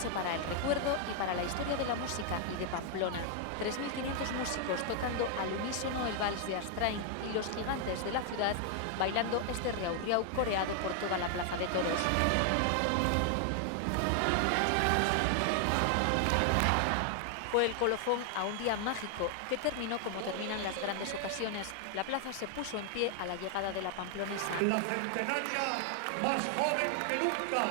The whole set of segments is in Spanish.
noche para el recuerdo y para la historia de la música y de Pamplona. 3.500 músicos tocando al unísono el vals de Astrain y los gigantes de la ciudad bailando este riau riau coreado por toda la plaza de toros. Fue el colofón a un día mágico que terminó como terminan las grandes ocasiones. La plaza se puso en pie a la llegada de la pamplonesa. La centenaria más joven que nunca.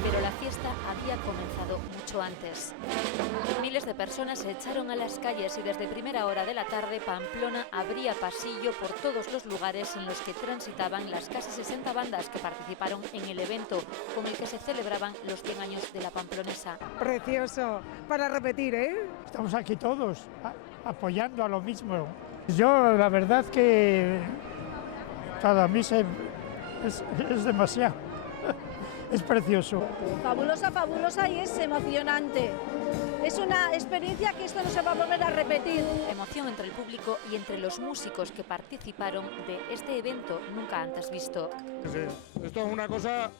Pero la fiesta había comenzado mucho antes. Miles de personas se echaron a las calles y desde primera hora de la tarde Pamplona abría pasillo por todos los lugares en los que transitaban las casi 60 bandas que participaron en el evento con el que se celebraban los 100 años de la pamplonesa. Precioso, para repetir, ¿eh? Estamos aquí todos apoyando a lo mismo. Yo la verdad que cada misa es demasiado. Es precioso. Fabulosa, fabulosa y es emocionante. Es una experiencia que esto no se va a volver a repetir. Emoción entre el público y entre los músicos que participaron de este evento nunca antes visto. Sí, esto es una cosa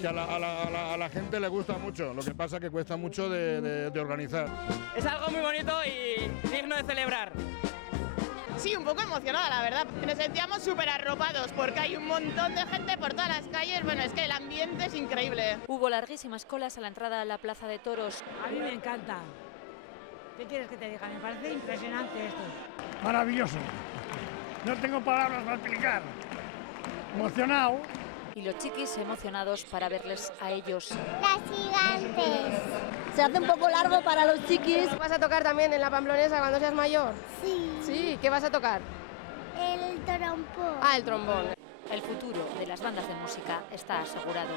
que a la gente le gusta mucho, lo que pasa es que cuesta mucho de organizar. Es algo muy bonito y digno de celebrar. Sí, un poco emocionada, la verdad. Nos sentíamos súper arropados porque hay un montón de gente por todas las calles. Bueno, es que el ambiente es increíble. Hubo larguísimas colas a la entrada a la Plaza de Toros. A mí me encanta. ¿Qué quieres que te diga? Me parece impresionante esto. Maravilloso. No tengo palabras para explicar. Emocionado. Y los chiquis emocionados para verles a ellos. Las gigantes. Se hace un poco largo para los chiquis. ¿Vas a tocar también en la Pamplonesa cuando seas mayor? Sí. Sí, ¿qué vas a tocar? El trombón. Ah, el trombón. El futuro de las bandas de música está asegurado.